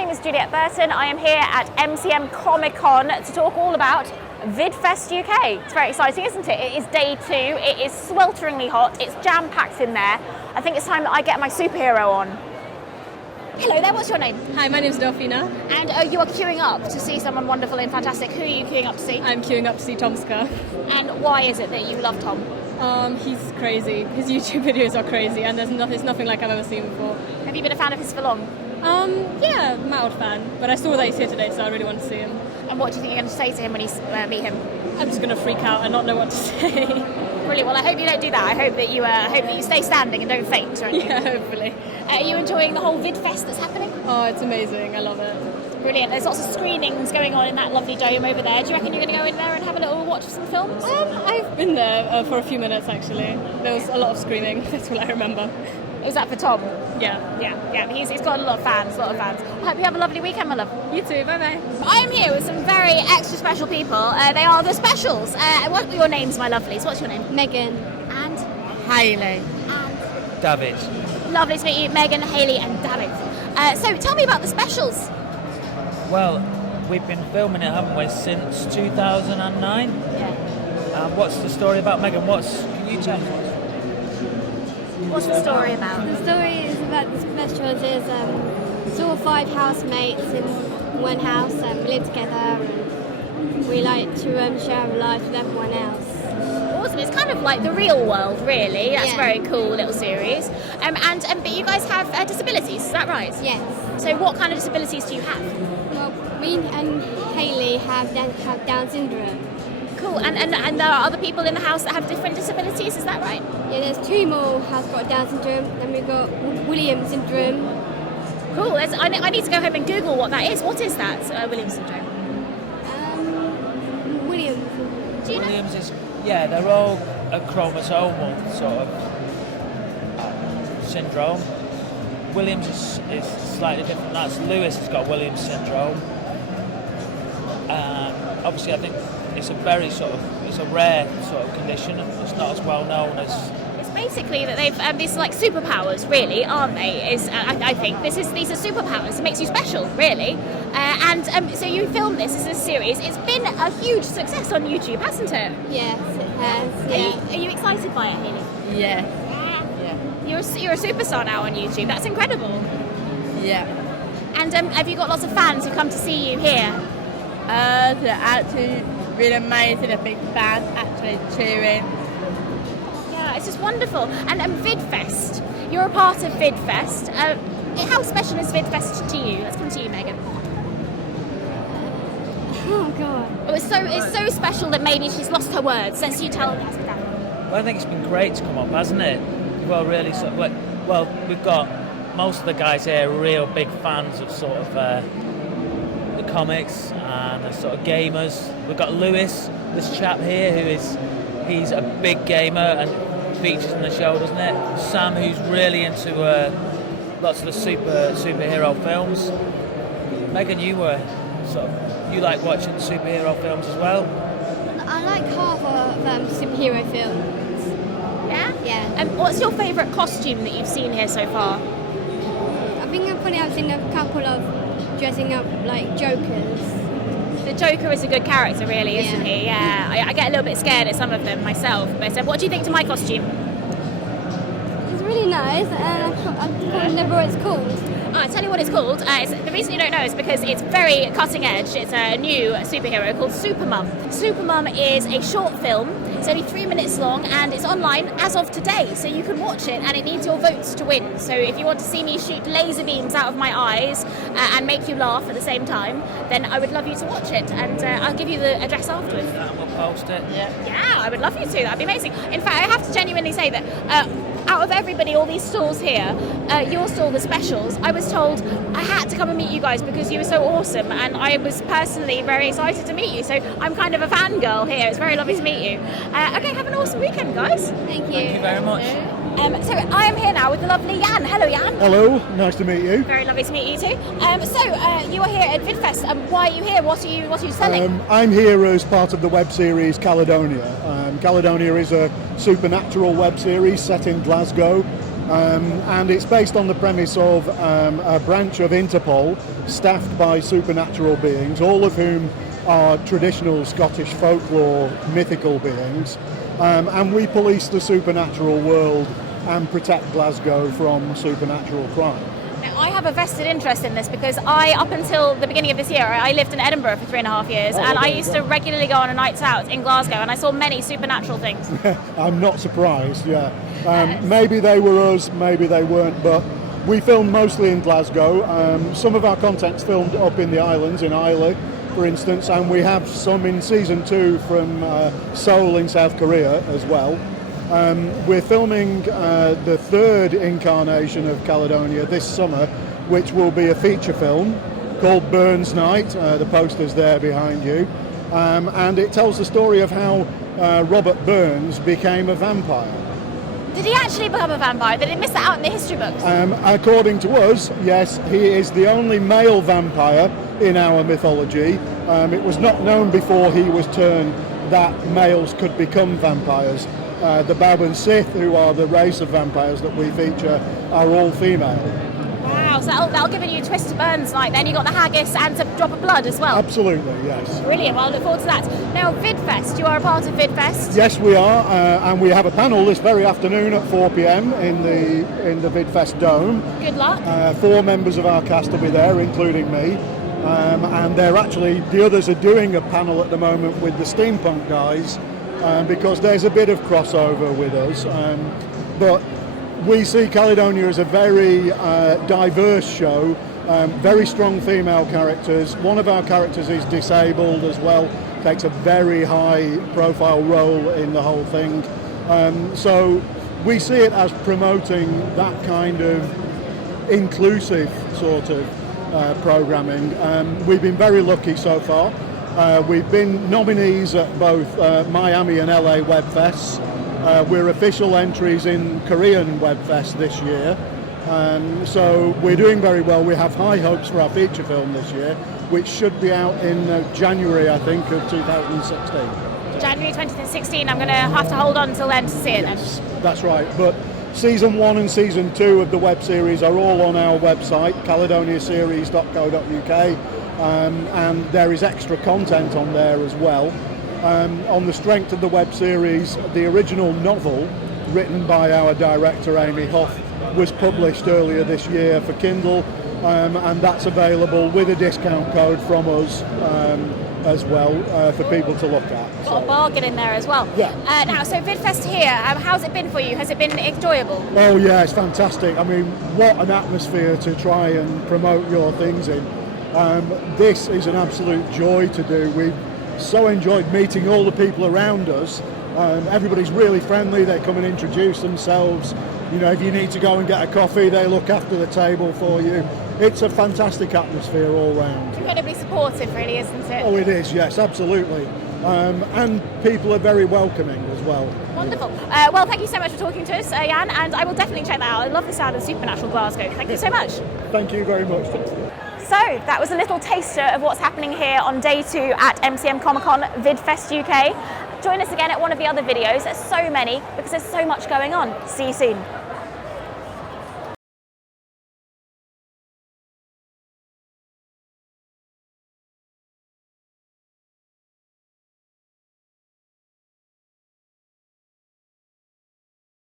name is Juliette Burton. I am here at MCM Comic Con to talk all about VidfestUK. It's very exciting, isn't it? It is day 2, it is swelteringly hot, it's jam-packed in there. I think it's time that I get my superhero on. Hello there, what's your name? Hi, my name's Delphina. And you are queuing up to see someone wonderful and fantastic. Who are you queuing up to see? I'm queuing up to see Tomska. And why is it that you love Tom? He's crazy. His YouTube videos are crazy, and it's nothing like I've ever seen before. Have you been a fan of his for long? Yeah, mild fan. But I saw that he's here today, so I really want to see him. And what do you think you're going to say to him when you meet him? I'm just going to freak out and not know what to say. Brilliant. Well, I hope you don't do that. I hope that you stay standing and don't faint or anything. Yeah, hopefully. Are you enjoying the whole VidFest that's happening? Oh, it's amazing. I love it. Brilliant. There's lots of screenings going on in that lovely dome over there. Do you reckon you're going to go in there and have a little watch of some films? I've been there for a few minutes, actually. There was a lot of screaming. That's what I remember. Is that for Tom? Yeah. He's got a lot of fans. I hope you have a lovely weekend, my love. You too. Bye-bye. I'm here with some very extra special people. They are the specials. What are your names, my lovelies? What's your name? Megan. And? Hayley. And? David. Lovely to meet you, Megan, Hayley and David. So tell me about the specials. Well, we've been filming it, haven't we, since 2009? Yeah. What's the story about, Megan? Can you tell me? What's the story about? The story is about the specials it's all 5 housemates in one house and we live together and we like to share our lives with everyone else. Awesome. It's kind of like the real world, really. That's Yeah. a very cool little series. But you guys have disabilities, is that right? Yes. So what kind of disabilities do you have? Well, me and Hayley have Down syndrome. Cool. And there are other people in the house that have different disabilities, is that right? Yeah, there's 2 more has got Down syndrome, then we've got Williams syndrome. Cool. I need to go home and Google what that is. What is that, Williams syndrome? Williams. Do you know? Williams is, they're all a chromosomal sort of syndrome. Williams is slightly different. That's Lewis has got Williams syndrome. Obviously, I think it's a rare sort of condition. It's not as well known as. It's basically that they've these like superpowers, really, aren't they? I think these are superpowers. It makes you special, really. So you filmed this as a series. It's been a huge success on YouTube, hasn't it? Yes, it has. Yeah. Are you excited by it, Hayley? Yeah. You're a superstar now on YouTube. That's incredible. Yeah. And have you got lots of fans who come to see you here? They're actually really amazing. They're big fans, actually cheering. Yeah, it's just wonderful. And VidFest, you're a part of VidFest. How special is VidFest to you? Let's come to you, Megan. Oh God. Oh, it's so special that maybe she's lost her words. Let's you tell us that. Well, I think it's been great to come up, hasn't it? Well, really, we've got most of the guys here real big fans of sort of the comics and the sort of gamers. We've got Lewis, this chap here, he's a big gamer and features in the show, doesn't it? Sam, who's really into lots of the superhero films. Megan, you like watching superhero films as well? I like half of superhero films. Yeah? Yeah. And what's your favourite costume that you've seen here so far? I think I've seen a couple of dressing up like Jokers. The Joker is a good character, really, isn't he? Yeah. I get a little bit scared at some of them myself. But what do you think to my costume? It's really nice, and I can't remember what it's called. I'll tell you what it's called. The reason you don't know is because it's very cutting edge. It's a new superhero called Supermum. Supermum is a short film. It's only 3 minutes long and it's online as of today, so you can watch it and it needs your votes to win. So if you want to see me shoot laser beams out of my eyes and make you laugh at the same time, then I would love you to watch it, and I'll give you the address afterwards. And we'll post it. Yeah, I would love you to. That'd be amazing. In fact, I have to genuinely say that out of everybody, all these stalls here, your stall, the specials, I was told I had to come and meet you guys because you were so awesome, and I was personally very excited to meet you. So I'm kind of a fangirl here. It's very lovely to meet you. Okay, have an awesome weekend, guys. Thank you. Thank you very much. So I am here now with the lovely Jan. Hello, Jan. Hello, nice to meet you. Very lovely to meet you too. You are here at VidFest. Why are you here? What are you selling? I'm here as part of the web series Caledonia. Caledonia is a supernatural web series set in Glasgow. and it's based on the premise of a branch of Interpol staffed by supernatural beings, all of whom are traditional Scottish folklore mythical beings, and we police the supernatural world and protect Glasgow from supernatural crime. Now, I have a vested interest in this because up until the beginning of this year, I lived in Edinburgh for 3.5 years, and I used to regularly go on a nights out in Glasgow, and I saw many supernatural things. I'm not surprised, yeah. Maybe they were us, maybe they weren't, but we filmed mostly in Glasgow. Some of our content's filmed up in the islands, in Islay, for instance, and we have some in season 2 from Seoul in South Korea as well. We're filming the 3rd incarnation of Caledonia this summer, which will be a feature film called Burns Night. The poster's there behind you. And it tells the story of how Robert Burns became a vampire. Did he actually become a vampire? Did he miss that out in the history books? According to us, yes, he is the only male vampire in our mythology. It was not known before he was turned that males could become vampires. The Bourbon Sith, who are the race of vampires that we feature, are all female. Wow, so that'll give a new twist to Burns Night. Then you got the haggis and a drop of blood as well. Absolutely, yes. Brilliant. Well, I look forward to that. Now, VidFest, you are a part of VidFest. Yes, we are, and we have a panel this very afternoon at 4 p.m. in the VidFest Dome. Good luck. 4 members of our cast will be there, including me. And the others are doing a panel at the moment with the steampunk guys. Because there's a bit of crossover with us, but we see Caledonia as a very diverse show, very strong female characters. One of our characters is disabled as well, takes a very high profile role in the whole thing. So we see it as promoting that kind of inclusive sort of programming. We've been very lucky so far. We've been nominees at both Miami and LA WebFests. We're official entries in Korean WebFest this year. So we're doing very well. We have high hopes for our feature film this year, which should be out in January, I think, of 2016. January 2016. I'm going to have to hold on until then to see it. Yes, then. that's right. But season 1 and season 2 of the web series are all on our website, caledoniaseries.co.uk. And there is extra content on there as well. On the strength of the web series, the original novel, written by our director Amy Hoff, was published earlier this year for Kindle, and that's available with a discount code from us as well for people to look at. Got a bargain in there as well. Yeah. Now, so VidFest here, how's it been for you? Has it been enjoyable? Oh yeah, it's fantastic. I mean, what an atmosphere to try and promote your things in. This is an absolute joy to do. We've so enjoyed meeting all the people around us. Everybody's really friendly. They come and introduce themselves. You know, if you need to go and get a coffee, they look after the table for you. It's a fantastic atmosphere all round. Incredibly supportive, really, isn't it? Oh, it is, yes, absolutely. And people are very welcoming as well. Wonderful. Well, thank you so much for talking to us, Jan, and I will definitely check that out. I love the sound of Supernatural Glasgow. Thank you so much. Thank you very much. So that was a little taster of what's happening here on day 2 at MCM Comic Con VidfestUK. Join us again at one of the other videos. There's so many because there's so much going on. See you soon.